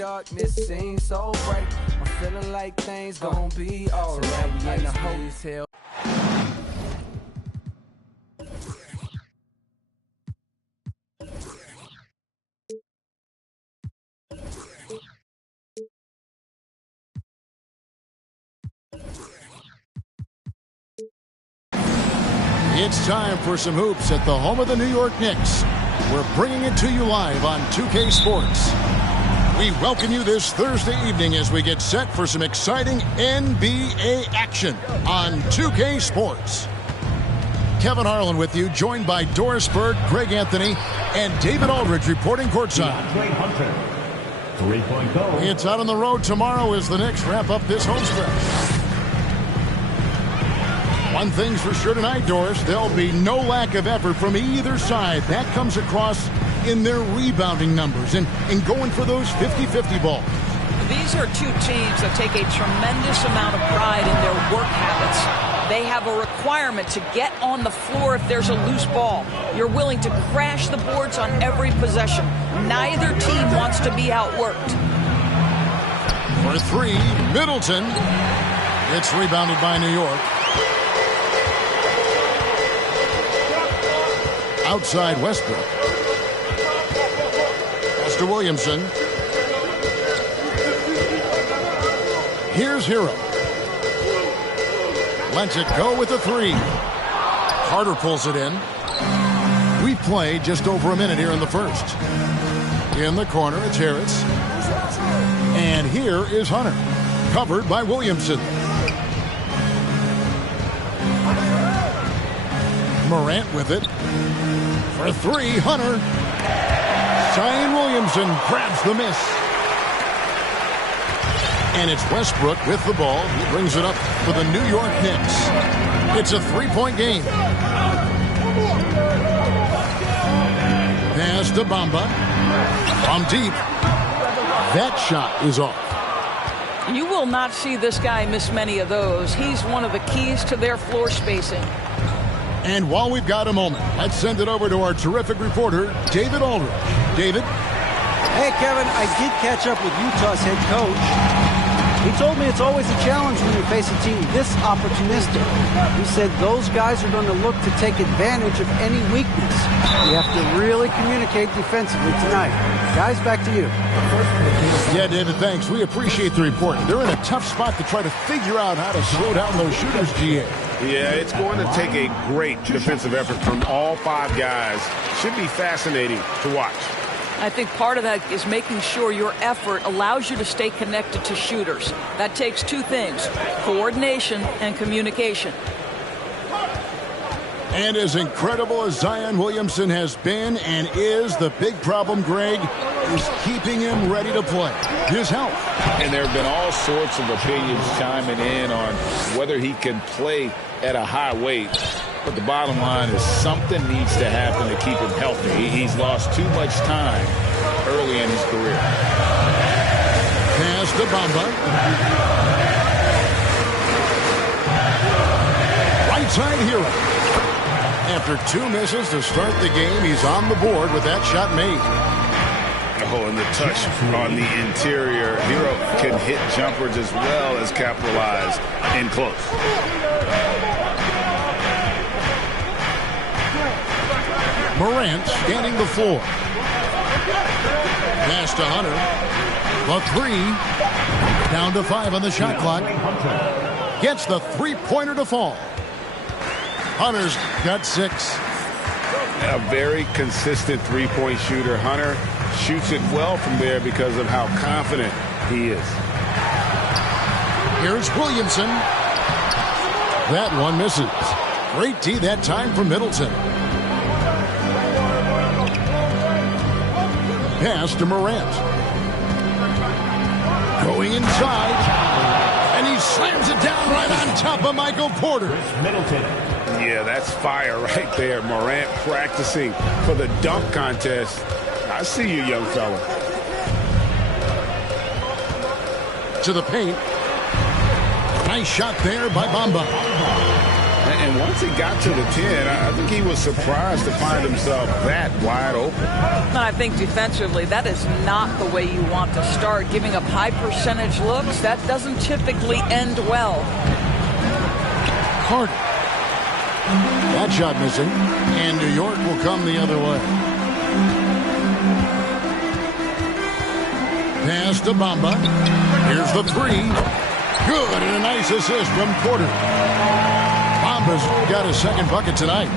darkness seems so bright. I'm feeling like things gon' be alright. So in the hotel. It's time for some hoops at the home of the New York Knicks. We're bringing it to you live on 2K Sports. We welcome you this Thursday evening as we get set for some exciting NBA action on 2K Sports. Kevin Harlan with you, joined by Doris Berg, Greg Anthony, and David Aldridge reporting courtside. It's out on the road tomorrow as the Knicks wrap up this home stretch. One thing's for sure tonight, Doris, there'll be no lack of effort from either side. That comes across in their rebounding numbers and going for those 50-50 balls. These are two teams that take a tremendous amount of pride in their work habits. They have a requirement to get on the floor if there's a loose ball. You're willing to crash the boards on every possession. Neither team wants to be outworked. For three, Middleton. It's rebounded by New York. Outside Westbrook. Pass to Williamson. Here's Hero. Lets it go with a three. Carter pulls it in. We've played just over a minute here in the first. In the corner, it's Harris. And here is Hunter. Covered by Williamson. Morant with it. For three, Hunter. Zion Williamson grabs the miss. And it's Westbrook with the ball. He brings it up for the New York Knicks. It's a three-point game. Pass to Bamba. From deep. That shot is off. You will not see this guy miss many of those. He's one of the keys to their floor spacing. And while we've got a moment, let's send it over to our terrific reporter, David Aldridge. David? Hey, Kevin, I did catch up with Utah's head coach. He told me it's always a challenge when you face a team this opportunistic. He said those guys are going to look to take advantage of any weakness. You have to really communicate defensively tonight. Guys, back to you. Yeah, David, thanks. We appreciate the report. They're in a tough spot to try to figure out how to slow down those shooters, GA. Yeah, it's going to take a great defensive effort from all five guys. Should be fascinating to watch. I think part of that is making sure your effort allows you to stay connected to shooters. That takes two things, coordination and communication. And as incredible as Zion Williamson has been and is, the big problem, Greg, is keeping him ready to play. His health. And there have been all sorts of opinions chiming in on whether he can play at a high weight. But the bottom line is something needs to happen to keep him healthy. He's lost too much time early in his career. Pass to Bamba. Right side Hero. After two misses to start the game, he's on the board with that shot made. Oh, and the touch on the interior. Hero can hit jumpers as well as capitalize in close. Morant scanning the floor. Pass to Hunter. The three. Down to 5 on the shot clock. Gets the three-pointer to fall. Hunter's got 6. A very consistent three-point shooter. Hunter shoots it well from there because of how confident he is. Here's Williamson. That one misses. Great D that time from Middleton. Pass to Morant. Going inside. And he slams it down right on top of Michael Porter. Middleton. Yeah, that's fire right there. Morant practicing for the dunk contest. I see you, young fella. To the paint. Nice shot there by Bamba. And once he got to the 10, I think he was surprised to find himself that wide open. And I think defensively, that is not the way you want to start. Giving up high percentage looks, that doesn't typically end well. Carter. That shot missing. And New York will come the other way. Pass to Bamba. Here's the three. Good, and a nice assist from Porter. Bamba's got his second bucket tonight.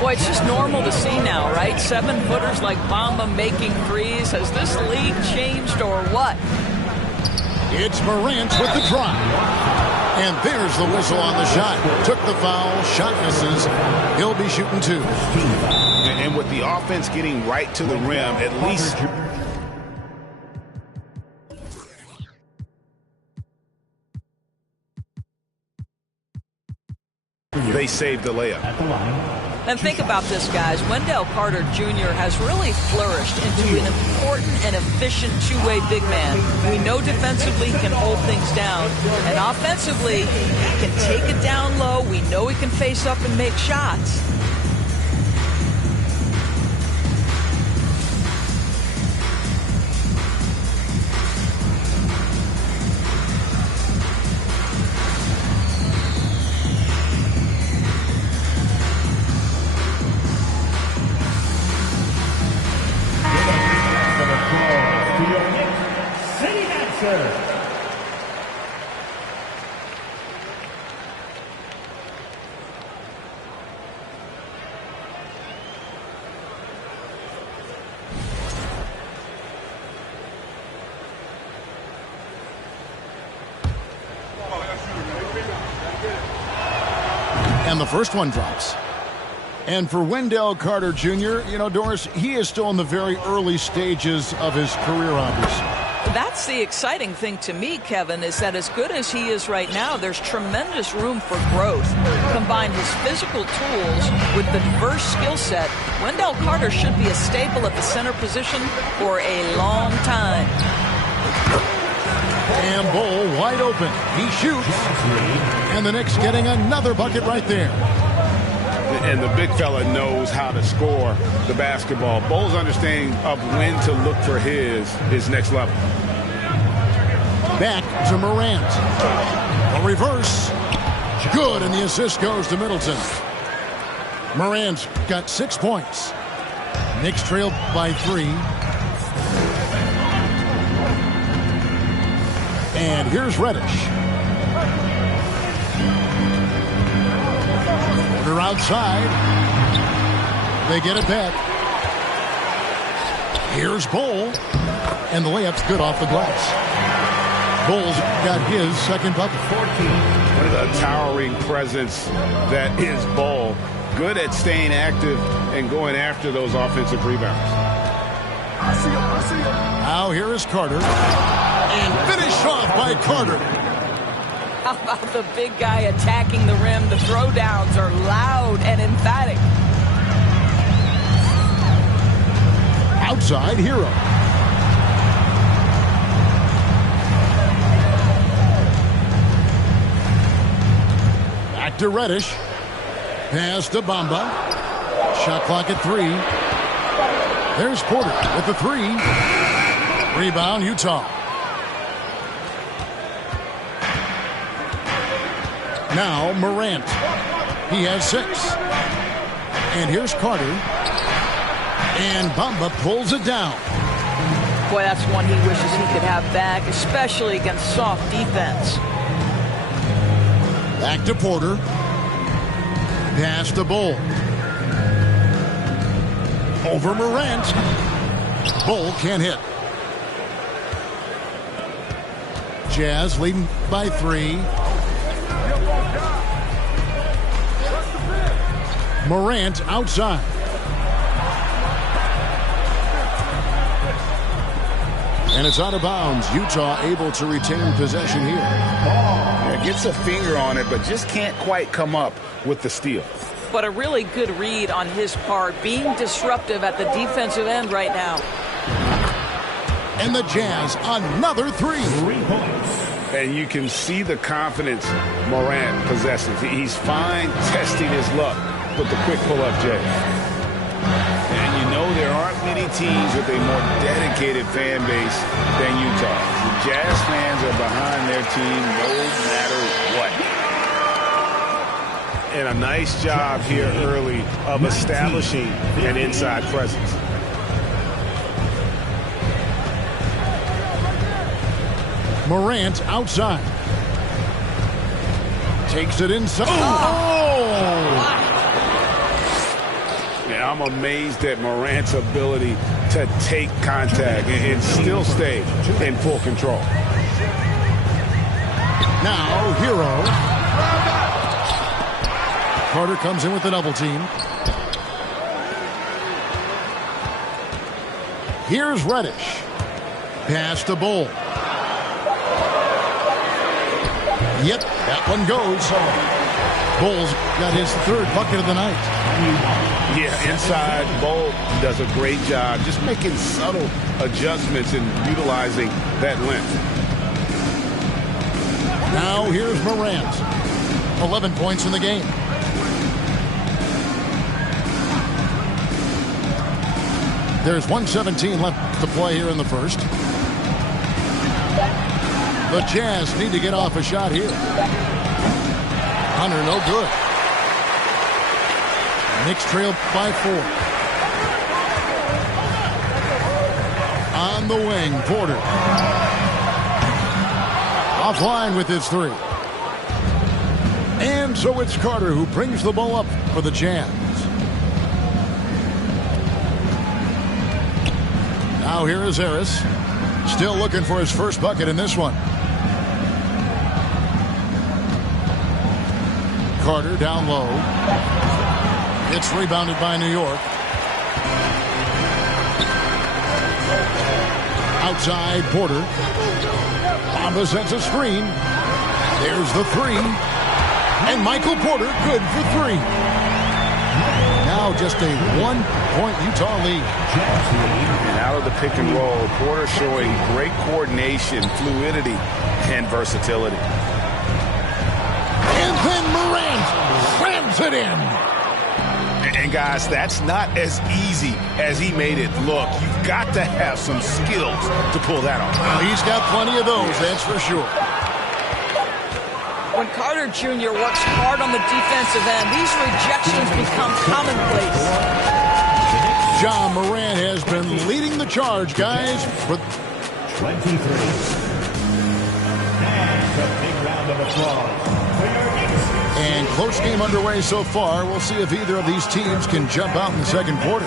Boy, it's just normal to see now, right? 7-footers like Bamba making threes. Has this league changed or what? It's Morant with the drive. And there's the whistle on the shot. Took the foul. Shot misses. He'll be shooting two. And with the offense getting right to the rim, at least... they saved the layup. And think about this, guys. Wendell Carter Jr. has really flourished into an important and efficient two-way big man. We know defensively he can hold things down. And offensively, he can take it down low. We know he can face up and make shots. And the first one drops. And for Wendell Carter Jr., you know, Doris, he is still in the very early stages of his career, obviously. That's the exciting thing to me, Kevin, is that as good as he is right now, there's tremendous room for growth. Combine his physical tools with the diverse skill set, Wendell Carter should be a staple at the center position for a long time. And Bol wide open. He shoots. And the Knicks getting another bucket right there. And the big fella knows how to score the basketball. Bol's understanding of when to look for his next level. Back to Morant. A reverse. Good, and the assist goes to Middleton. Morant's got 6 points. Knicks trailed by 3. And here's Reddish. Porter outside. They get it back. Here's Bol. And the layup's good off the glass. Bol's got his second bucket. 14. What a towering presence that is Bol. Good at staying active and going after those offensive rebounds. Now here is Carter. And finished off by Carter. How about the big guy attacking the rim? The throwdowns are loud and emphatic. Outside Hero. Back to Reddish. Pass to Bamba. Shot clock at 3. There's Porter with the 3. Rebound, Utah. Now Morant. He has 6. And here's Carter. And Bamba pulls it down. Boy, that's one he wishes he could have back, especially against soft defense. Back to Porter. Pass to Bol. Over Morant. Bol can't hit. Jazz leading by 3. Morant outside. And it's out of bounds. Utah able to retain possession here. Yeah, gets a finger on it, but just can't quite come up with the steal. But a really good read on his part, being disruptive at the defensive end right now. And the Jazz, another 3. 3 points. And you can see the confidence Morant possesses. He's fine testing his luck with the quick pull-up Jay. And you know there aren't many teams with a more dedicated fan base than Utah. The Jazz fans are behind their team no matter what. And a nice job here early of establishing an inside presence. Morant outside. Takes it inside. Oh! Yeah, I'm amazed at Morant's ability to take contact and still stay in full control. Now, Hero. Carter comes in with the double team. Here's Reddish. Pass to Bull. Yep, that one goes. Bull's got his 3rd bucket of the night. Yeah, inside, Bull does a great job just making subtle adjustments and utilizing that length. Now here's Morant. 11 points in the game. There's 1:17 left to play here in the first. The Jazz need to get off a shot here. Hunter, no good. Knicks trail by 4. On the wing, Porter. Offline with his 3. And so it's Carter who brings the ball up for the Jazz. Now here is Harris. Still looking for his first bucket in this one. Carter down low. It's rebounded by New York. Outside, Porter. Mamba sends a screen. There's the 3. And Michael Porter good for 3. Now just a 1-point Utah lead. And out of the pick and roll, Porter showing great coordination, fluidity, and versatility. And then Morant slams it in. And guys, that's not as easy as he made it look. You've got to have some skills to pull that off. Well, he's got plenty of those, that's for sure. When Carter Jr. works hard on the defensive end, these rejections become commonplace. John Morant has been leading the charge, guys. 23. And a big round of applause. And close game underway so far. We'll see if either of these teams can jump out in the second quarter.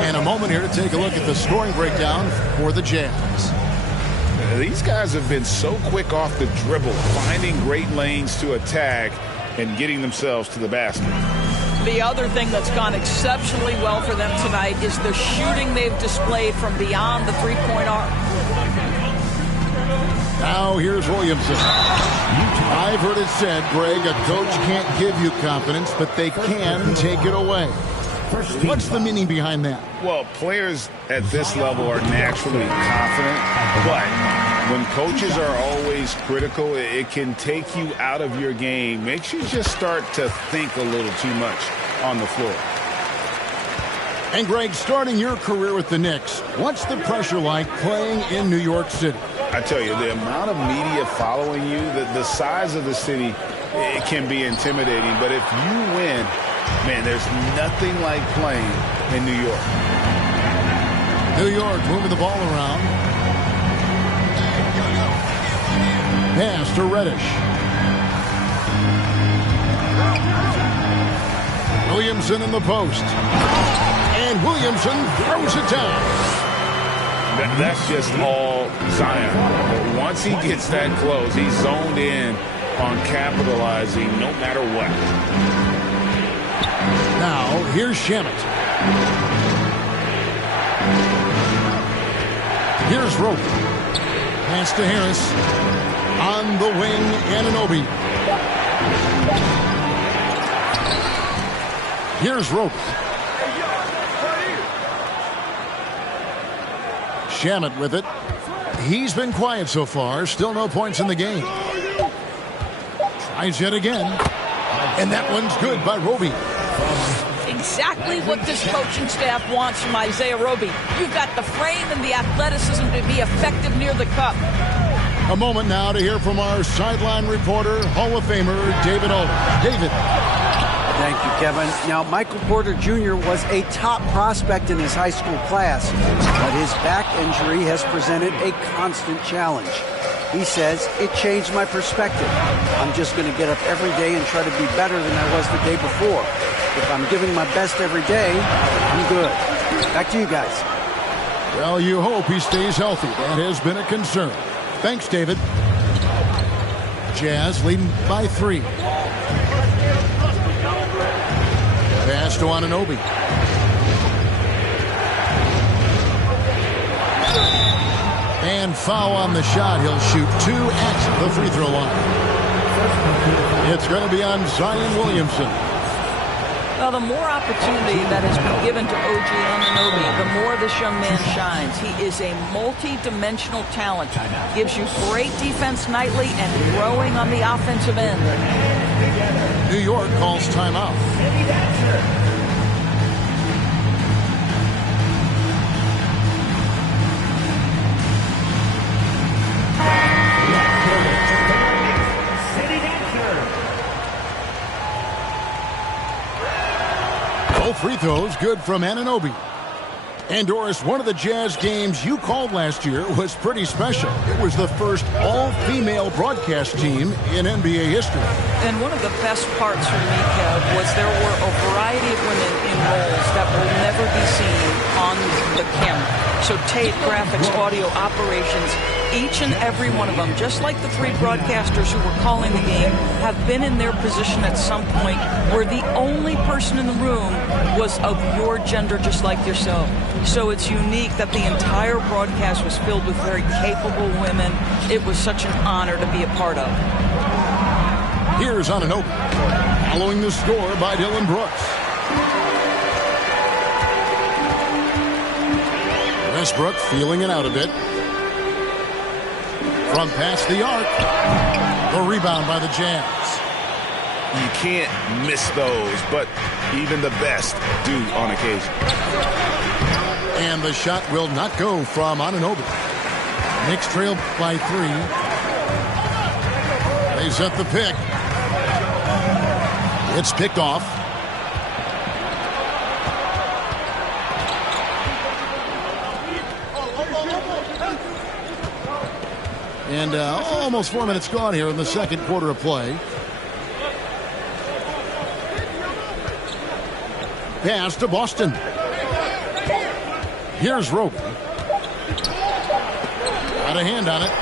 And a moment here to take a look at the scoring breakdown for the Jazz. These guys have been so quick off the dribble, finding great lanes to attack and getting themselves to the basket. The other thing that's gone exceptionally well for them tonight is the shooting they've displayed from beyond the three-point arc. Now here's Williamson. I've heard it said, Greg, a coach can't give you confidence, but they can take it away. What's the meaning behind that? Well, players at this level are naturally confident, but when coaches are always critical, it can take you out of your game. Makes you just start to think a little too much on the floor. And Greg, starting your career with the Knicks, what's the pressure like playing in New York City? I tell you, the amount of media following you, the size of the city, it can be intimidating. But if you win, man, there's nothing like playing in New York. New York moving the ball around. Pass to Reddish. Williamson in the post. And Williamson throws it down. That's just all Zion. But once he gets that close, he's zoned in on capitalizing no matter what. Now, here's Shamet. Here's Rope. Pass to Harris. On the wing, Anunoby. Here's Rope. Shamet with it. He's been quiet so far. Still no points in the game. Tries yet again. And that one's good by Roby. Exactly what this coaching staff wants from Isaiah Roby. You've got the frame and the athleticism to be effective near the cup. A moment now to hear from our sideline reporter, Hall of Famer David Alder. David. Thank you, Kevin. Now, Michael Porter Jr. was a top prospect in his high school class, but his back injury has presented a constant challenge. He says, it changed my perspective. I'm just going to get up every day and try to be better than I was the day before. If I'm giving my best every day, I'm good. Back to you guys. Well, you hope he stays healthy. That has been a concern. Thanks, David. Jazz leading by 3. Pass to Anunoby. And foul on the shot. He'll shoot 2 at the free throw line. It's going to be on Zion Williamson. Well, the more opportunity that has been given to OG Anunoby, the more this young man shines. He is a multi-dimensional talent. Gives you great defense nightly and growing on the offensive end. New York calls timeout. Both free throws good from Anunoby. And Doris, one of the Jazz games you called last year was pretty special. It was the first all-female broadcast team in NBA history. And one of the best parts for me, Kev, was there were a variety of women in roles that will never be seen on the camera. So tape, graphics, audio, operations, each and every one of them, just like the 3 broadcasters who were calling the game, have been in their position at some point where the only person in the room was of your gender, just like yourself. So it's unique that the entire broadcast was filled with very capable women. It was such an honor to be a part of. Here's Anunoby, following the score by Dylan Brooks. Westbrook feeling it out a bit. From past the arc. The rebound by the Jazz. You can't miss those, but even the best do on occasion. And the shot will not go from Anunoby. Knicks trail by 3. They set the pick. It's picked off. And almost 4 minutes gone here in the second quarter of play. Pass to Boston. Here's Roby. Got a hand on it.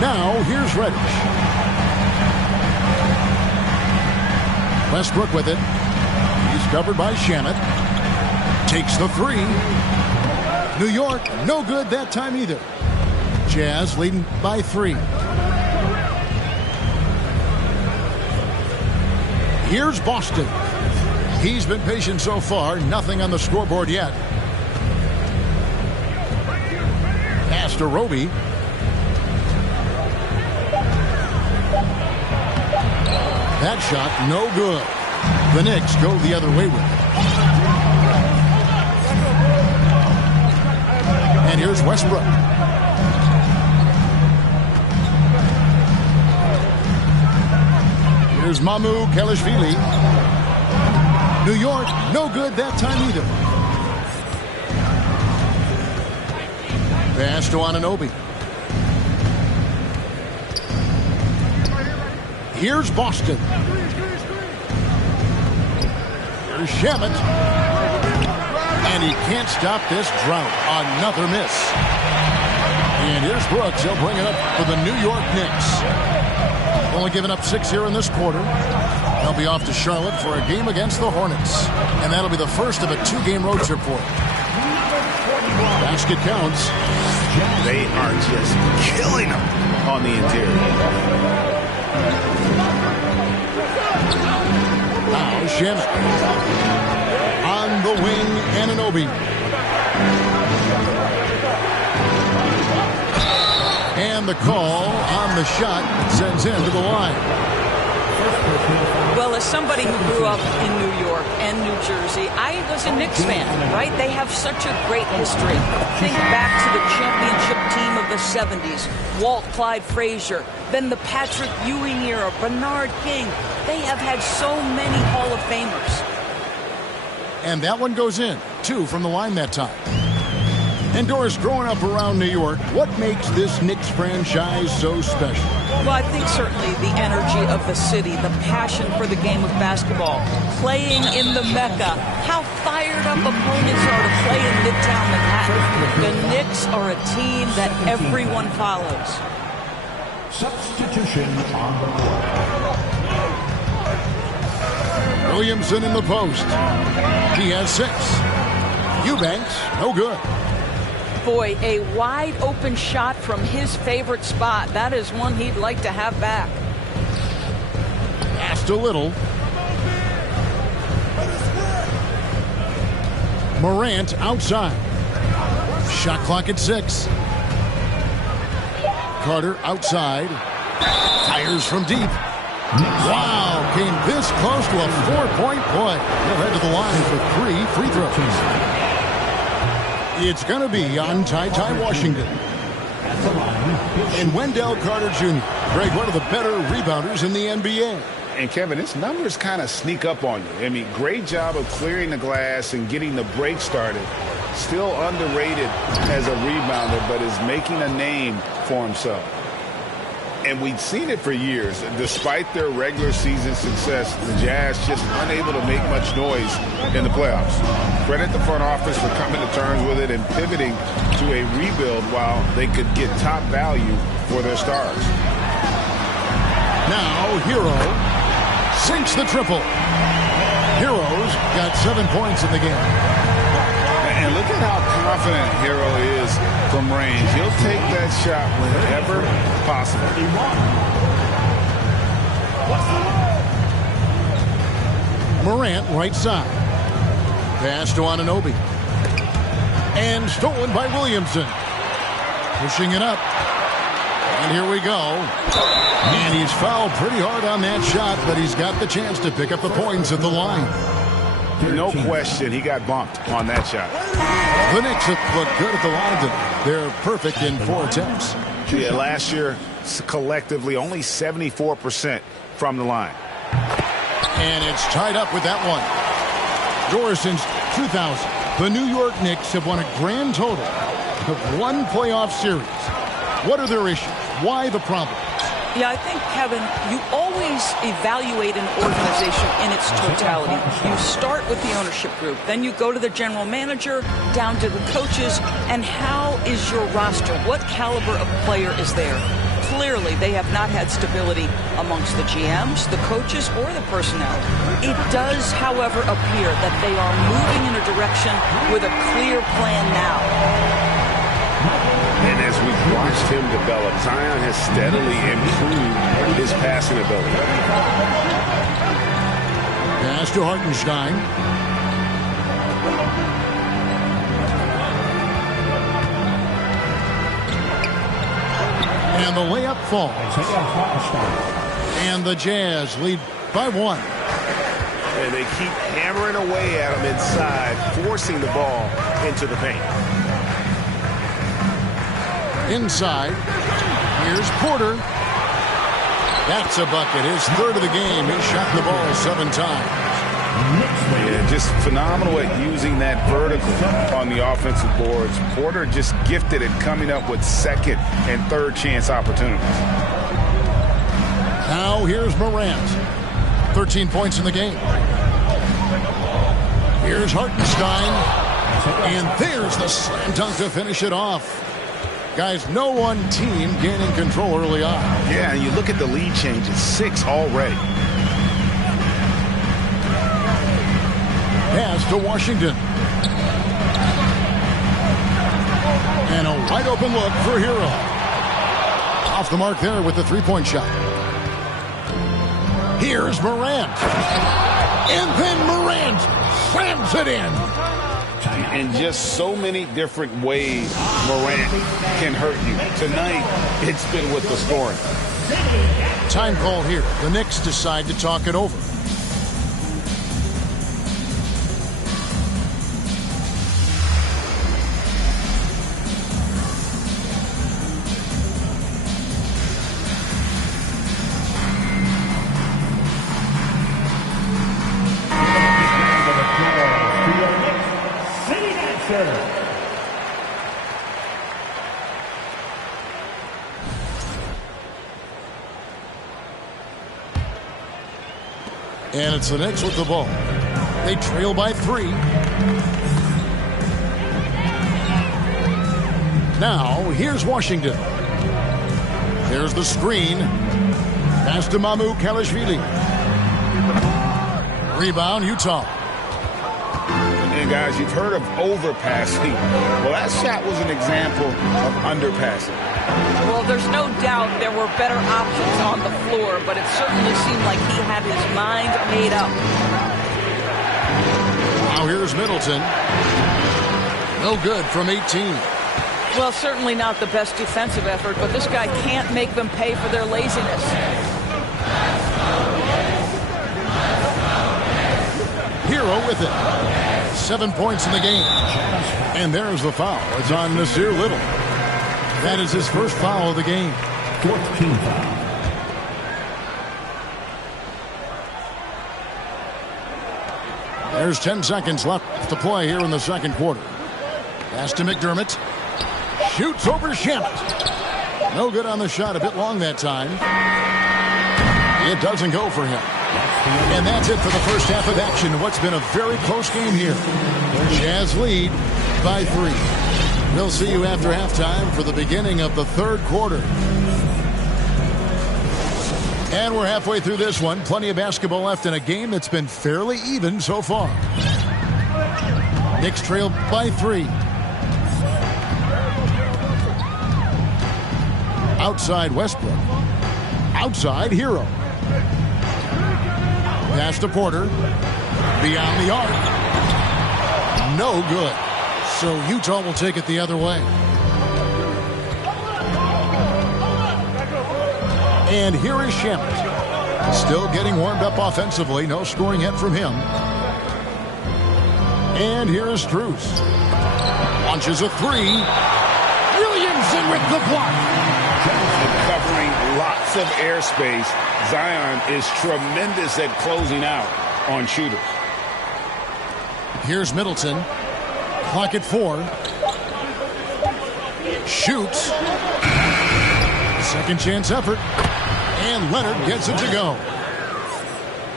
Now here's Reddish. Westbrook with it. He's covered by Shamet. Takes the 3. New York, no good that time either. Jazz leading by 3. Here's Boston. He's been patient so far. Nothing on the scoreboard yet. Pass to Roby. That shot, no good. The Knicks go the other way with it. And here's Westbrook. Here's Mamu Kelishvili. New York, no good that time either. Pass to Anunoby. Here's Boston. Here's Shamet. And he can't stop this drought. Another miss. And here's Brooks. He'll bring it up for the New York Knicks. Only giving up 6 here in this quarter. They'll be off to Charlotte for a game against the Hornets. And that'll be the first of a 2-game road trip for them. Basket counts. They are just killing them on the interior. Now Shamet. On wing, Anunoby. And the call on the shot sends him to the line. Well, as somebody who grew up in New York and New Jersey, I was a Knicks fan, right? They have such a great history. Think back to the championship team of the 70s, Walt Clyde Frazier, then the Patrick Ewing era, Bernard King. They have had so many Hall of Famers. And that one goes in. 2 from the line that time. And Doris, growing up around New York, what makes this Knicks franchise so special? Well, I think certainly the energy of the city, the passion for the game of basketball, playing in the Mecca, how fired up opponents are to play in Midtown Manhattan. The Knicks are a team that everyone follows. Substitution on the court. Williamson in the post. He has 6. Eubanks, no good. Boy, a wide open shot from his favorite spot. That is one he'd like to have back. Asked a little. Morant outside. Shot clock at 6. Carter outside. Fires from deep. Wow, came this close to a 4-point play. He'll head to the line for 3 free throws. It's going to be on Ty Washington. And Wendell Carter Jr. Greg, one of the better rebounders in the NBA. And, Kevin, his numbers kind of sneak up on you. I mean, great job of clearing the glass and getting the break started. Still underrated as a rebounder, but is making a name for himself. And we'd seen it for years. Despite their regular season success, the Jazz just unable to make much noise in the playoffs. Credit the front office for coming to terms with it and pivoting to a rebuild while they could get top value for their stars. Now, Hero sinks the triple. Hero's got 7 points in the game. And look at how confident Hero is from range. He'll take that shot whenever possible. Morant right side. Pass to Anunoby. And stolen by Williamson. Pushing it up. And here we go. And he's fouled pretty hard on that shot, but he's got the chance to pick up the points at the line. No question, he got bumped on that shot. The Knicks have looked good at the line today. They're perfect in 4 attempts. Yeah, last year, collectively, only 74% from the line. And it's tied up with that one. Doris, since 2000, the New York Knicks have won a grand total of 1 playoff series. What are their issues? Why the problem? Yeah, I think, Kevin, you always evaluate an organization in its totality. You start with the ownership group, then you go to the general manager, down to the coaches, and how is your roster? What caliber of player is there? Clearly, they have not had stability amongst the GMs, the coaches, or the personnel. It does, however, appear that they are moving in a direction with a clear plan now. And as we've watched him develop, Zion has steadily improved his passing ability. Pass to Hartenstein. And the layup falls. And the Jazz lead by 1. And they keep hammering away at him inside, forcing the ball into the paint. Inside, here's Porter. That's a bucket, his 3rd of the game. He's shot the ball 7 times. Yeah, just phenomenal at using that vertical on the offensive boards. Porter just gifted at coming up with 2nd and 3rd chance opportunities. Now here's Morant. 13 points in the game. Here's Hartenstein. And there's the slam dunk to finish it off. Guys, no one team gaining control early on. Yeah, and you look at the lead changes, 6 already. Pass to Washington. And a wide open look for Hero. Off the mark there with the 3-point shot. Here's Morant. And then Morant slams it in. In just so many different ways, Morant can hurt you. Tonight, it's been with the scoring. Time call here. The Knicks decide to talk it over. And it's the Knicks with the ball. They trail by 3. Now, here's Washington. There's the screen. Pass to MAMBA2K. Rebound, Utah. And guys, you've heard of overpassing. Well, that shot was an example of underpassing. Well, there's no doubt there were better options on the floor, but it certainly seemed like he had his mind made up. Now here's Middleton. No good from 18. Well, certainly not the best defensive effort, but this guy can't make them pay for their laziness. Hero with it. 7 points in the game. And there's the foul. It's on Nasir Little. That is his first foul of the game. 14th foul. There's 10 seconds left to play here in the second quarter. Pass to McDermott. Shoots over Shamet. No good on the shot. A bit long that time. It doesn't go for him. And that's it for the first half of action. What's been a very close game here. Jazz lead by 3. We'll see you after halftime for the beginning of the third quarter. And we're halfway through this one. Plenty of basketball left in a game that's been fairly even so far. Knicks trail by 3. Outside Westbrook. Outside Hero. Pass to Porter. Beyond the arc. No good. So Utah will take it the other way. And here is Shamet. Still getting warmed up offensively. No scoring yet from him. And here is Strus. Launches a 3. Williamson with the block. Covering lots of airspace. Zion is tremendous at closing out on shooters. Here's Middleton. Clock at 4. Shoots. Second chance effort. And Leonard gets it to go.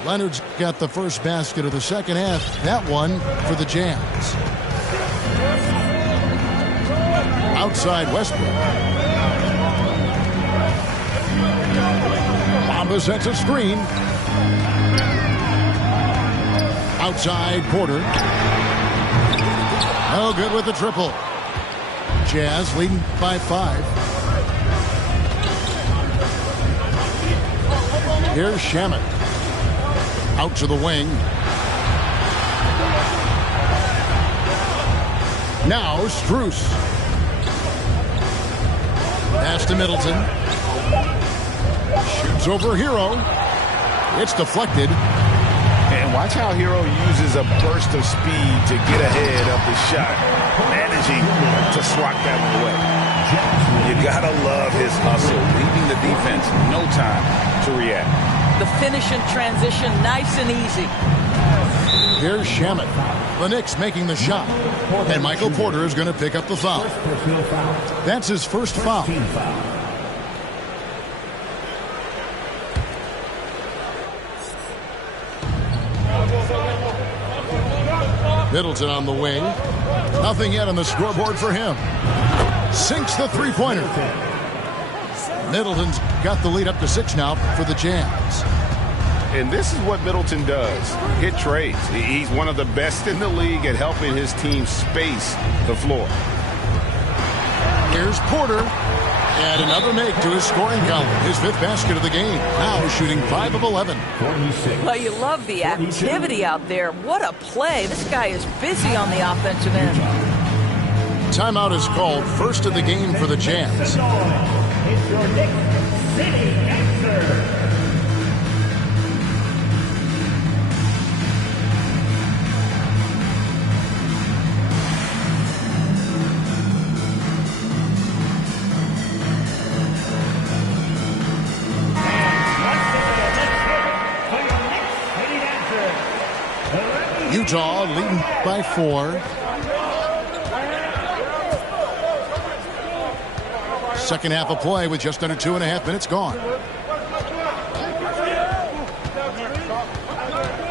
Leonard's got the first basket of the second half. That one for the Jazz. Outside Westbrook. Mamba sets a screen. Outside Porter. No good with the triple. Jazz leading by 5. Here's Shamet. Out to the wing. Now Strus. Pass to Middleton. Shoots over Hero. It's deflected. And watch how Hero uses a burst of speed to get ahead of the shot, managing to swat that one away. You gotta love his hustle, leaving the defense no time to react. The finish and transition, nice and easy. Here's Shamet. The Knicks making the shot. And Michael Porter is going to pick up the foul. That's his first foul. Middleton on the wing. Nothing yet on the scoreboard for him. Sinks the three-pointer. Middleton's got the lead up to 6 now for the Jazz. And this is what Middleton does. Hit trades. He's one of the best in the league at helping his team space the floor. Here's Porter. And another make to his scoring column. His 5th basket of the game. Now shooting 5 of 11. Well, you love the activity out there. What a play. This guy is busy on the offensive end. Timeout is called, first of the game for the Jazz. It's your Knicks City answer. Utah leading by 4. Second half of play with just under 2.5 minutes gone.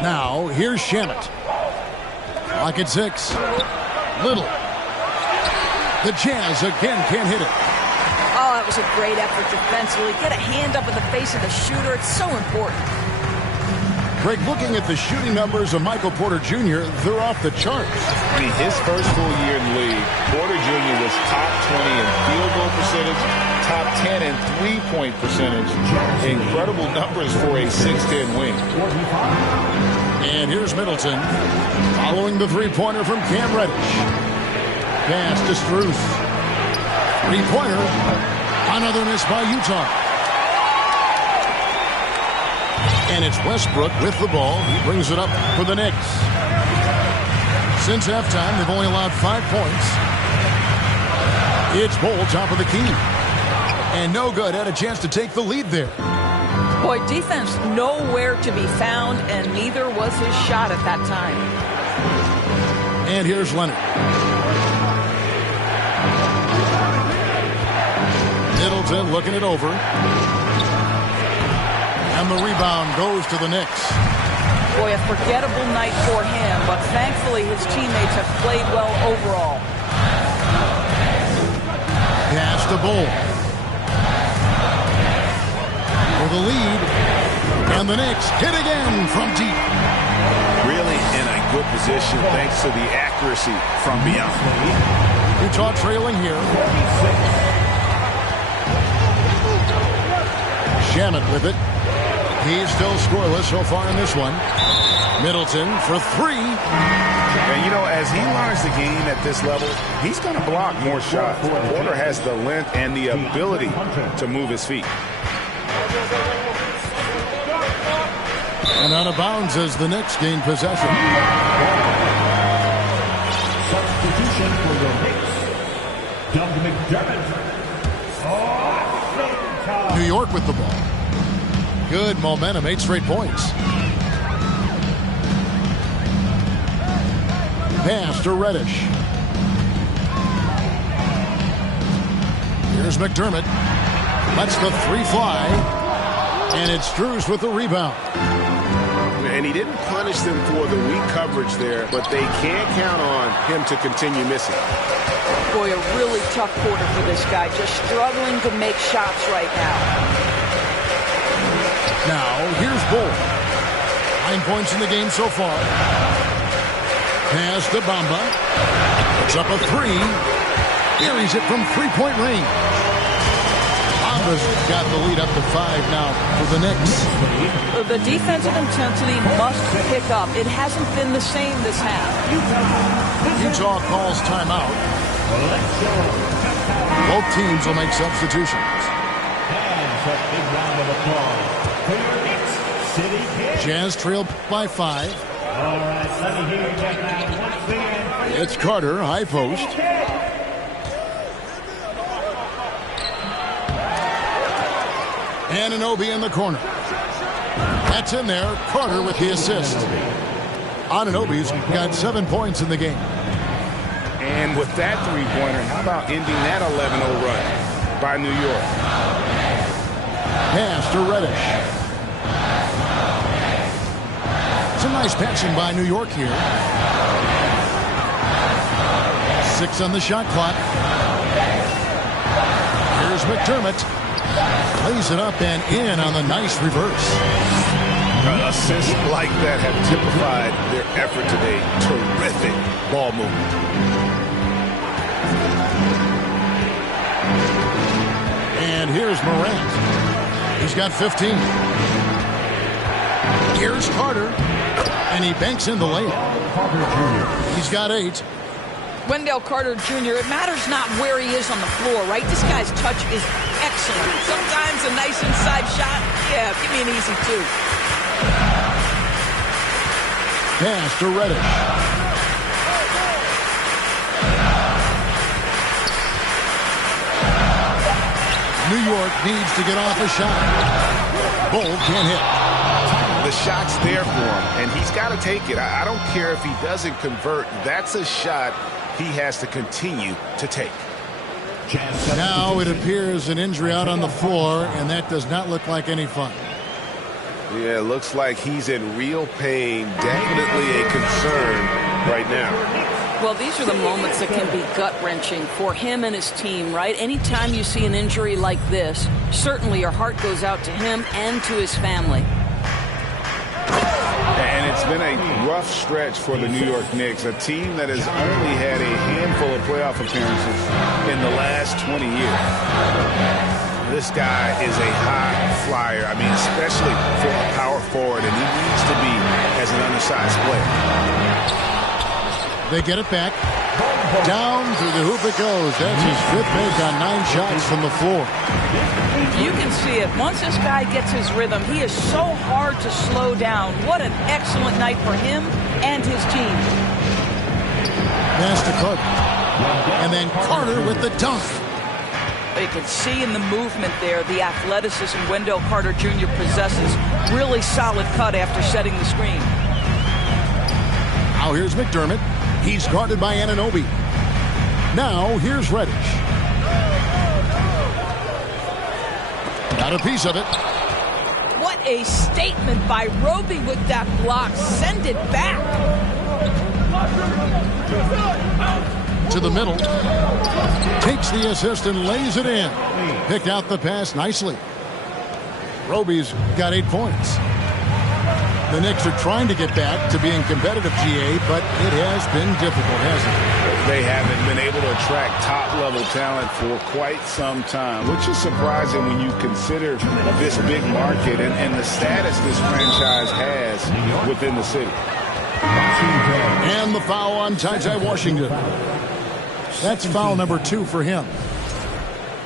Now, here's Shamet. Clock at 6. Little. The Jazz again can't hit it. Oh, that was a great effort defensively. Get a hand up in the face of the shooter. It's so important. Greg, looking at the shooting numbers of Michael Porter Jr., they're off the charts. I mean, his first full year in the league, Porter Jr. was top 20 in field goal percentage, top 10 in three-point percentage. Incredible numbers for a 6'10 wing. And here's Middleton following the three-pointer from Cam Reddish. Pass to Strus. Three-pointer. Another miss by Utah. And it's Westbrook with the ball. He brings it up for the Knicks. Since halftime, they've only allowed 5 points. It's Bol, top of the key. And no good. Had a chance to take the lead there. Boy, defense nowhere to be found, and neither was his shot at that time. And here's Leonard. Middleton looking it over. And the rebound goes to the Knicks. Boy, a forgettable night for him, but thankfully his teammates have played well overall. Pass to Bol. For the lead. And the Knicks hit again from deep. Really in a good position thanks to the accuracy from beyond. Utah trailing here. Shamet with it. He's still scoreless so far in this one. Middleton for 3. And, you know, as he learns the game at this level, he's going to block more shots. Porter has the length and the ability to move his feet. And out of bounds as the Knicks gain possession. Substitution for the Knicks. Doug McDermott. New York with the ball. Good momentum, 8 straight points. Pass to Reddish. Here's McDermott. Lets the 3 fly. And it's Strus with the rebound. And he didn't punish them for the weak coverage there, but they can't count on him to continue missing. Boy, a really tough quarter for this guy. Just struggling to make shots right now. Now, here's Bol. 9 points in the game so far. Pass to Bamba. Puts up a 3. Buries it from 3-point range. Bamba's got the lead up to 5 now for the Knicks. The defensive intensity must pick up. It hasn't been the same this half. Utah calls timeout. Both teams will make substitutions. And a big round of applause for your Knicks City Kid. Jazz trail by 5. All right, let me hear you get that once again. It's Carter, high post. Anunoby in the corner. That's in there. Carter with the assist. Anunoby's got 7 points in the game. And with that three-pointer, how about ending that 11-0 run by New York? Pass to Reddish. Some nice passing by New York here. 6 on the shot clock. Here's McDermott. Plays it up and in on the nice reverse. Assists like that have typified their effort today. Terrific ball movement. here's Morant. He's got 15. Here's Carter. And he banks in the layup. He's got 8. Wendell Carter Jr., it matters not where he is on the floor, right? This guy's touch is excellent. Sometimes a nice inside shot. Yeah, give me an easy 2. Pass to Reddish. New York needs to get off a shot. Bull can't hit. The shot's there for him, and he's got to take it. I don't care if he doesn't convert. That's a shot he has to continue to take. Now it appears an injury out on the floor, and that does not look like any fun. Yeah, it looks like he's in real pain. Definitely a concern right now. Well, these are the moments that can be gut-wrenching for him and his team, right? Anytime you see an injury like this, certainly your heart goes out to him and to his family. And it's been a rough stretch for the New York Knicks, a team that has only had a handful of playoff appearances in the last 20 years. This guy is a high flyer, I mean, especially for a power forward, and he needs to be as an undersized player. They get it back. Down through the hoop it goes. That's his 5th make on 9 shots from the floor. You can see it. Once this guy gets his rhythm, he is so hard to slow down. What an excellent night for him and his team. Pass to Carter. And then Carter with the dunk. You can see in the movement there the athleticism Wendell Carter Jr. possesses. Really solid cut after setting the screen. Now here's McDermott. He's guarded by Anunoby. Now here's Reddish. Got a piece of it. What a statement by Roby with that block. Send it back. To the middle. Takes the assist and lays it in. Picked out the pass nicely. Roby's got 8 points. The Knicks are trying to get back to being competitive, GA, but it has been difficult, hasn't it? They haven't been able to attract top-level talent for quite some time, which is surprising when you consider this big market and the status this franchise has within the city. And the foul on Ty Washington. That's foul number 2 for him.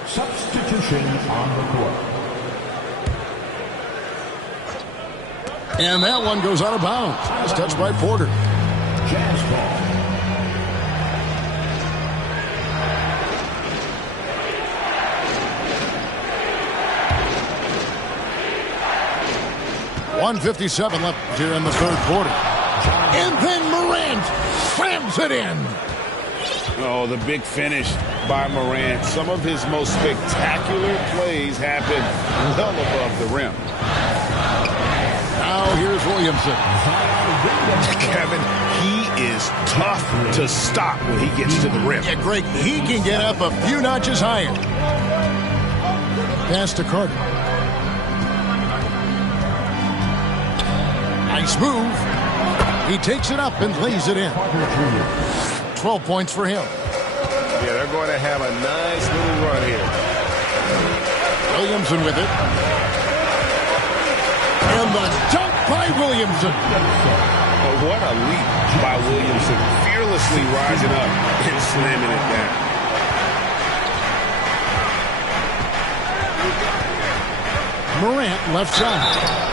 Substitution on the court. And that one goes out of bounds. It's touched by Porter. Jazz ball. .157 left here in the 3rd quarter. And then Morant slams it in. Oh, the big finish by Morant. Some of his most spectacular plays happen well above the rim. Now here's Williamson. Kevin, he is tough to stop when he gets to the rim. Yeah, Greg, he can get up a few notches higher. Pass to Carter. Nice move. He takes it up and lays it in. 12 points for him. Yeah, they're going to have a nice little run here. Williamson with it. And the dunk by Williamson. Oh, what a leap by Williamson. Fearlessly rising up and slamming it down. Morant left side.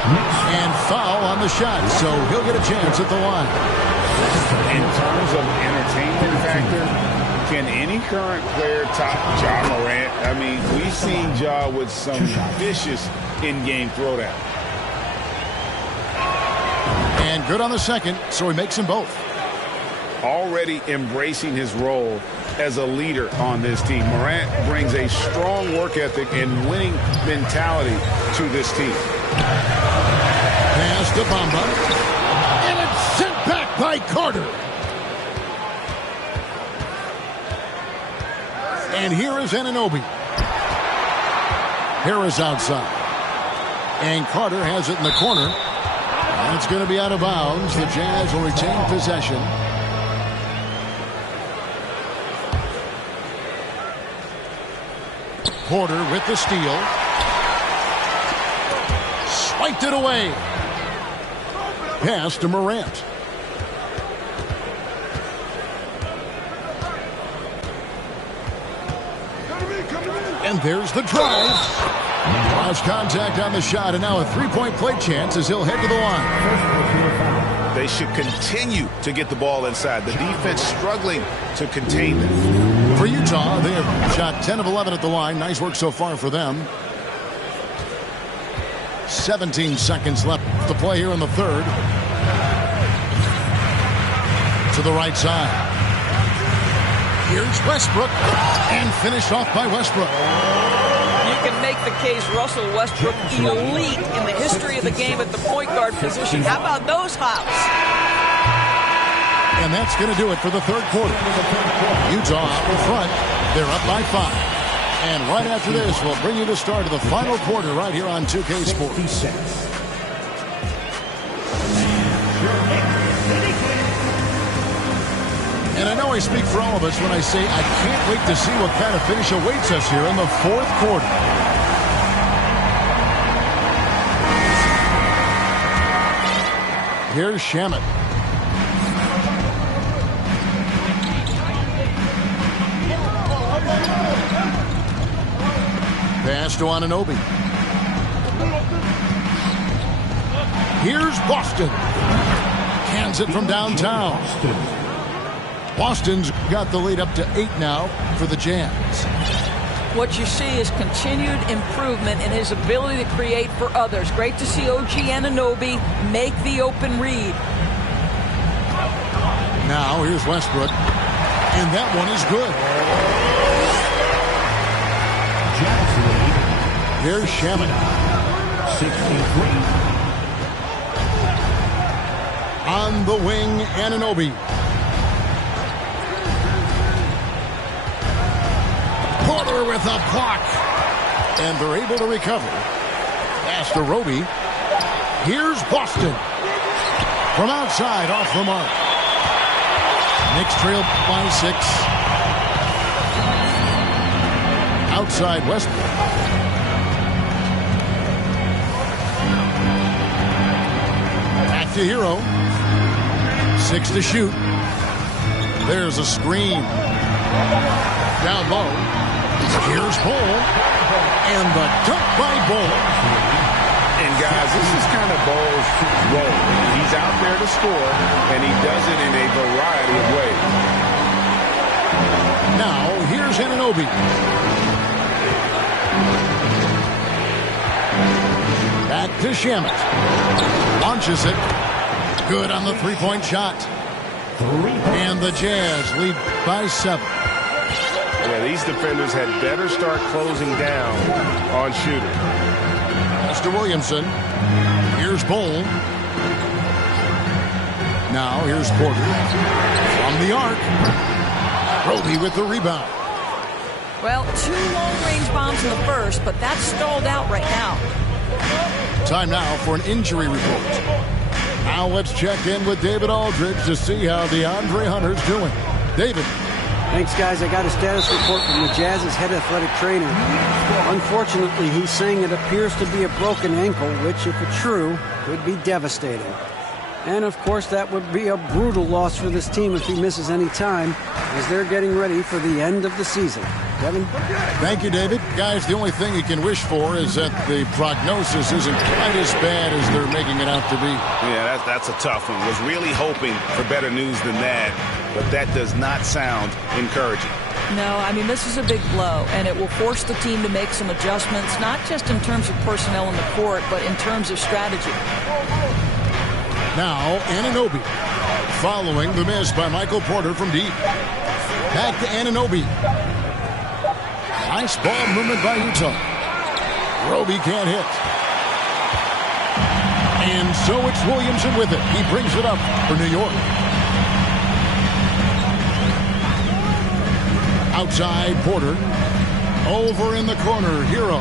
And foul on the shot, so he'll get a chance at the line. In terms of entertainment factor, can any current player top Ja Morant? I mean, we've seen Ja with some vicious in-game throwdown. And good on the second, so he makes them both. Already embracing his role as a leader on this team. Morant brings a strong work ethic and winning mentality to this team. Pass to Bamba. And it's sent back by Carter. And here is Anunoby. Harris outside. And Carter has it in the corner. And it's going to be out of bounds. The Jazz will retain possession. Porter with the steal. Swiped it away. Pass to Morant. And there's the drive. Lost contact on the shot, and now a three-point play chance as he'll head to the line. They should continue to get the ball inside. The defense struggling to contain them. For Utah, they have shot 10 of 11 at the line. Nice work so far for them. 17 seconds left to play here in the third. To the right side. Here's Westbrook, and finished off by Westbrook. You can make the case Russell Westbrook elite in the history of the game at the point guard position. How about those hops? And that's going to do it for the third quarter. Utah out in front. They're up by 5. And right after this, we'll bring you the start of the final quarter right here on 2K Sports. And I know I speak for all of us when I say I can't wait to see what kind of finish awaits us here in the fourth quarter. Here's Shamet. Pass to Anunoby. Here's Boston. Cans it from downtown. Boston's got the lead up to 8 now for the Jazz. What you see is continued improvement in his ability to create for others. Great to see OG Anunoby make the open read. Now here's Westbrook, and that one is good. Here's Shamet. 63. On the wing, Anunoby. Porter with a block. And they're able to recover. Pass to Roby. Here's Boston. From outside, off the mark. Knicks trail by 6. Outside Westbrook. Back to Hero. 6 to shoot. There's a screen. Down low. Here's Bull. And the dunk by Bull. And guys, this is kind of Bull's role. He's out there to score, and he does it in a variety of ways. Now, here's Anunoby. Back to Shamet. Launches it. Good on the three-point shot. And the Jazz lead by 7. Yeah, these defenders had better start closing down on shooting. Mr. Williamson. Here's Bull. Now here's Porter. From the arc. Roby with the rebound. Well, 2 long-range bombs in the first, but that's stalled out right now. Time now for an injury report. Now let's check in with David Aldridge to see how DeAndre Hunter's doing. David. Thanks, guys. I got a status report from the Jazz's head athletic trainer. Unfortunately, he's saying it appears to be a broken ankle, which, if it's true, could be devastating. And, of course, that would be a brutal loss for this team if he misses any time, as they're getting ready for the end of the season. Kevin? Thank you, David. Guys, the only thing you can wish for is that the prognosis isn't quite as bad as they're making it out to be. Yeah, that's a tough one. Was really hoping for better news than that, but that does not sound encouraging. No, I mean, this is a big blow, and it will force the team to make some adjustments, not just in terms of personnel in the court, but in terms of strategy. Now, Anunoby, following the miss by Michael Porter from deep. Back to Anunoby. Nice ball movement by Utah. Roby can't hit. And so it's Williamson with it. He brings it up for New York. Outside Porter. Over in the corner, Hero.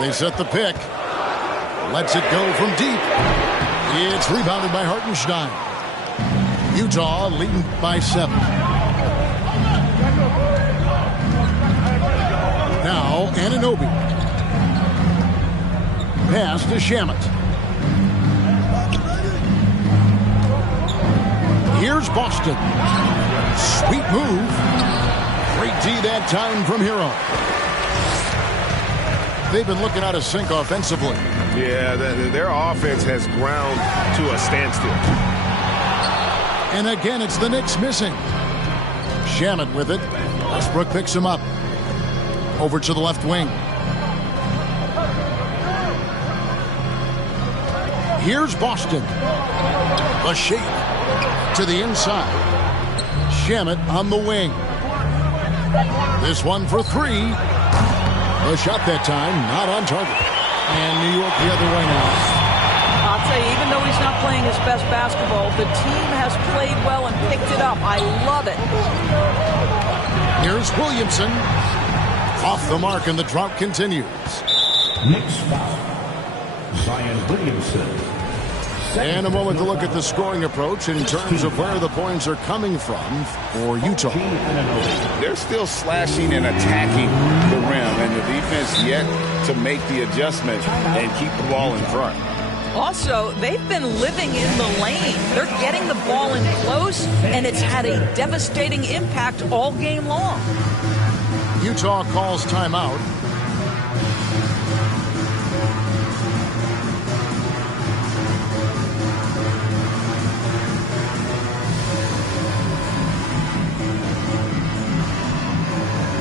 They set the pick. Lets it go from deep. It's rebounded by Hartenstein. Utah leading by 7. Now, Anunoby. Pass to Shamet. Here's Boston. Sweet move. Great D that time from Hero. They've been looking out of sync offensively. Yeah, their offense has ground to a standstill. And again, it's the Knicks missing. Shamet with it. Westbrook picks him up. Over to the left wing. Here's Boston. A shake to the inside. Shamet on the wing. This one for three. A shot that time, not on target. And New York the other way now. I'll tell you, even though he's not playing his best basketball, the team has played well and picked it up. I love it. Here's Williamson. Off the mark, and the drought continues. Knicks foul. Zion Williamson. And a moment to look at the scoring approach in terms of where the points are coming from for Utah. They're still slashing and attacking the rim, and the defense yet to make the adjustment and keep the ball in front. Also, they've been living in the lane. They're getting the ball in close, and it's had a devastating impact all game long. Utah calls timeout.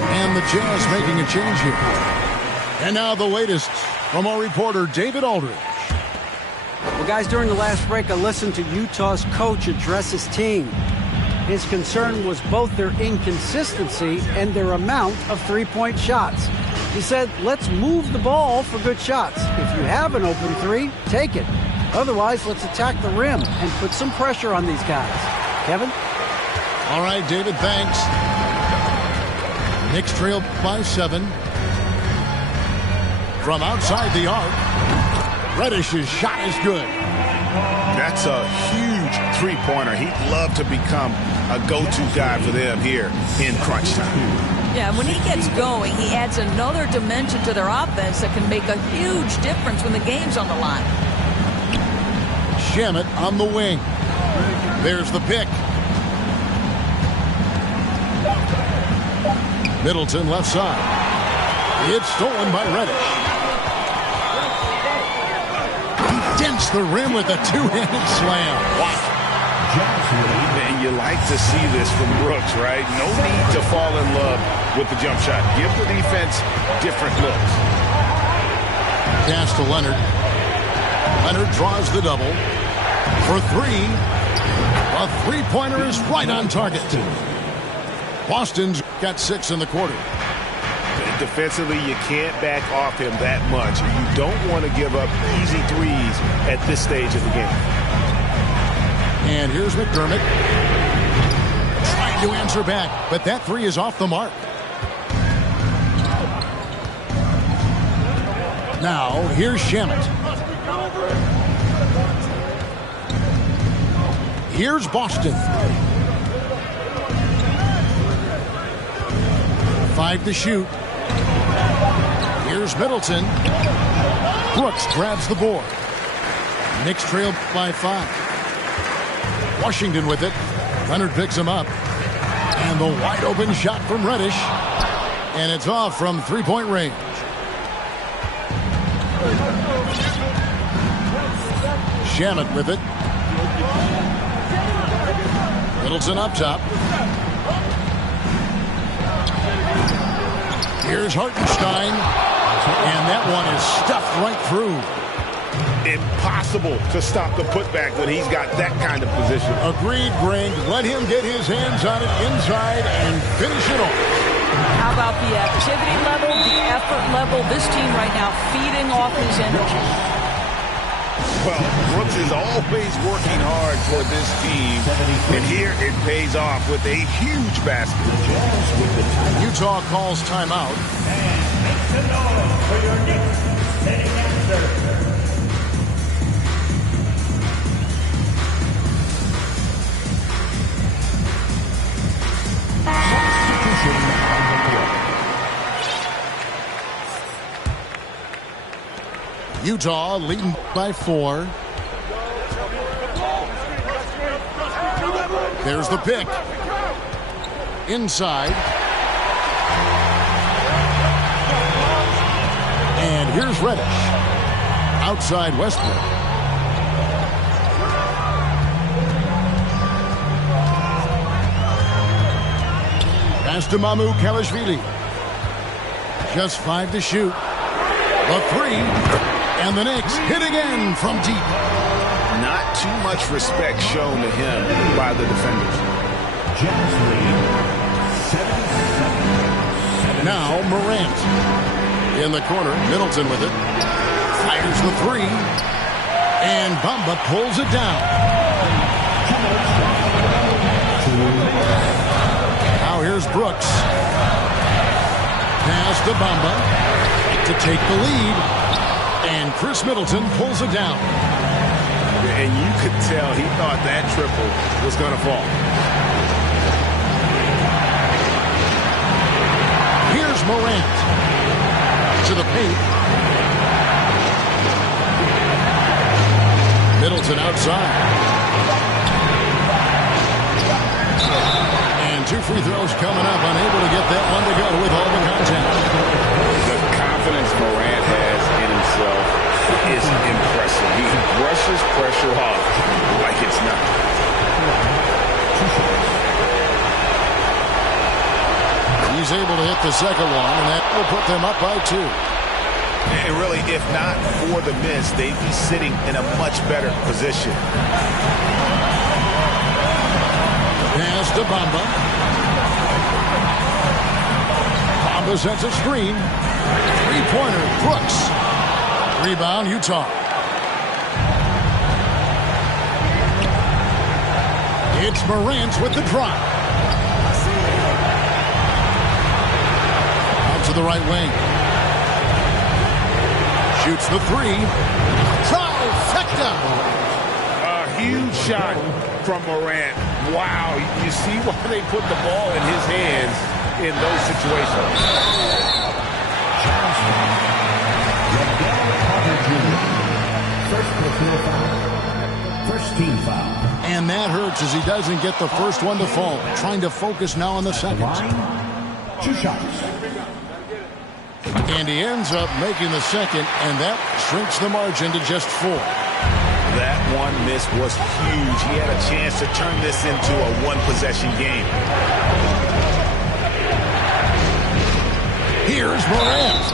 And the Jazz making a change here. And now the latest from our reporter, David Aldridge. Well, guys, during the last break, I listened to Utah's coach address his team. His concern was both their inconsistency and their amount of three-point shots. He said, let's move the ball for good shots. If you have an open three, take it. Otherwise, let's attack the rim and put some pressure on these guys. Kevin? All right, David, thanks. Knicks trail by 7. From outside the arc, Reddish's shot is good. That's a huge three-pointer. He'd love to become a go-to guy for them here in crunch time. Yeah, when he gets going, he adds another dimension to their offense that can make a huge difference when the game's on the line. Shamet on the wing. There's the pick. Middleton left side. It's stolen by Reddish. He dents the rim with a two-handed slam. Wow. And you like to see this from Brooks, right? No need to fall in love with the jump shot. Give the defense different looks. Pass to Leonard. Leonard draws the double. For three. A three-pointer is right on target. Boston's got 6 in the quarter. Defensively, you can't back off him that much. You don't want to give up easy threes at this stage of the game. And here's McDermott. Trying to answer back, but that three is off the mark. Now, here's Shamet. Here's Boston. 5 to shoot. Here's Middleton. Brooks grabs the board. Knicks trail by 5. Washington with it. Leonard picks him up. And the wide open shot from Reddish. And it's off from three-point range. Shamet with it. Middleton up top. Here's Hartenstein. And that one is stuffed right through. Impossible to stop the putback when he's got that kind of position. Agreed, Greg. Let him get his hands on it inside and finish it off. How about the activity level, the effort level? This team right now feeding off his energy. Well, Brooks is always working hard for this team, and here it pays off with a huge basket. Utah calls timeout. And make some noise for your Knicks setting answer. Utah leading by 4. There's the pick. Inside. And here's Reddish. Outside Westbrook. Pass to MAMBA2K. Just 5 to shoot. The 3. And the Knicks hit again from deep. Not too much respect shown to him by the defenders. Now Morant. In the corner, Middleton with it. Fires the 3. And Bamba pulls it down. Now here's Brooks. Pass to Bamba to take the lead. And Chris Middleton pulls it down. And you could tell he thought that triple was going to fall. Here's Morant. To the paint. Middleton outside. And 2 free throws coming up. Unable to get that one to go with all the contact. The confidence Morant has in himself is impressive. He brushes pressure off like it's nothing. He's able to hit the second one, and that will put them up by 2. And really, if not for the miss, they'd be sitting in a much better position. Pass to Bamba. Bamba sets a screen. 3-pointer, Brooks. Rebound, Utah. It's Morant with the drive. Out to the right wing. Shoots the 3. Trifecta. A huge shot from Morant. Wow, you see why they put the ball in his hands in those situations. First team foul. And that hurts as he doesn't get the first one to fall. Trying to focus now on the second. 2 shots. And he ends up making the second, and that shrinks the margin to just 4. That one miss was huge. He had a chance to turn this into a one-possession game. Here's Morant.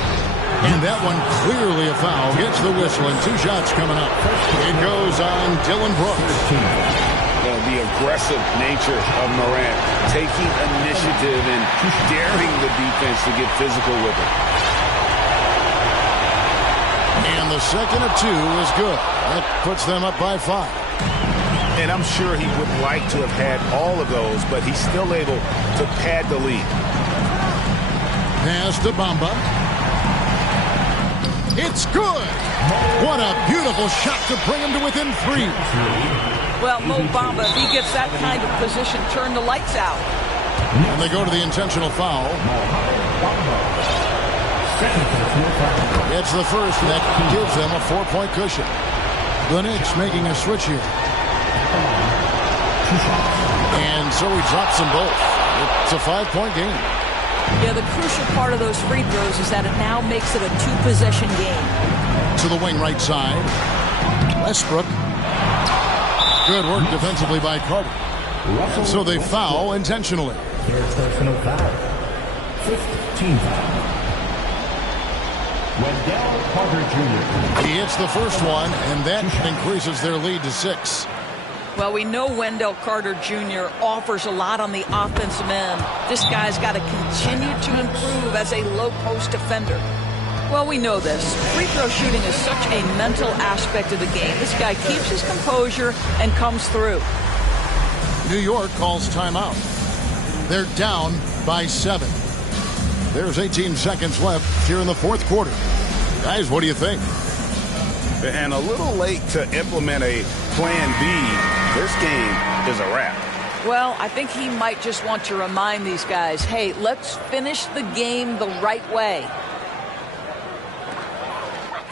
And that one clearly a foul. Gets the whistle, and 2 shots coming up. It goes on Dylan Brooks. The aggressive nature of Morant, taking initiative and daring the defense to get physical with it. And the second of 2 is good. That puts them up by 5. And I'm sure he would like to have had all of those, but he's still able to pad the lead. Pass to Bamba. It's good. What a beautiful shot to bring him to within 3. Well, Mo Bamba, if he gets that kind of position, turn the lights out. And they go to the intentional foul. It's the first, and that gives them a 4-point cushion. The Knicks making a switch here. And so he drops them both. It's a 5-point game. Yeah, the crucial part of those free throws is that it now makes it a 2-possession game. To the wing right side. Westbrook. Good work defensively by Carter. And so they foul intentionally. Here's personal foul. 5th team foul. Wendell Carter Jr. He hits the first one, and that increases their lead to 6. Well, we know Wendell Carter Jr. offers a lot on the offensive end. This guy's got to continue to improve as a low-post defender. Well, we know this. Free throw shooting is such a mental aspect of the game. This guy keeps his composure and comes through. New York calls timeout. They're down by 7. There's 18 seconds left here in the 4th quarter. Guys, what do you think? And a little late to implement a plan B. This game is a wrap. Well, I think he might just want to remind these guys, hey, let's finish the game the right way.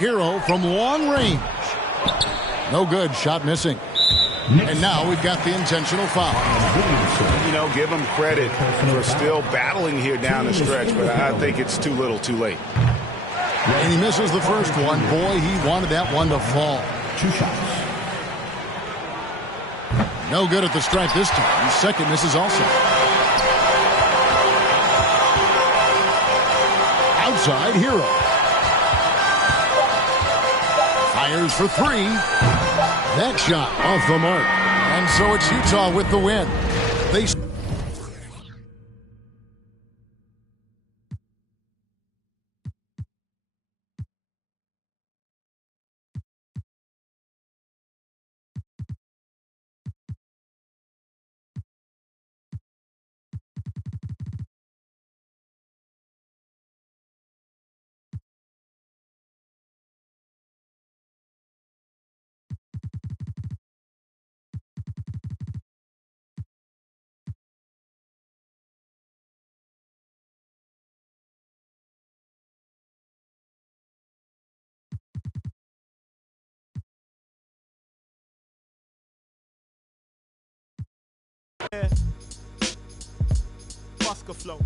Hero from long range. No good. Shot missing. And now we've got the intentional foul. You know, give him credit for still battling here down the stretch, but I think it's too little too late. And he misses the first one. Boy, he wanted that one to fall. 2 shots. No good at the stripe this time. His second misses also. Outside, Hero. Fires for 3. That shot off the mark. And so it's Utah with the win. They Flow.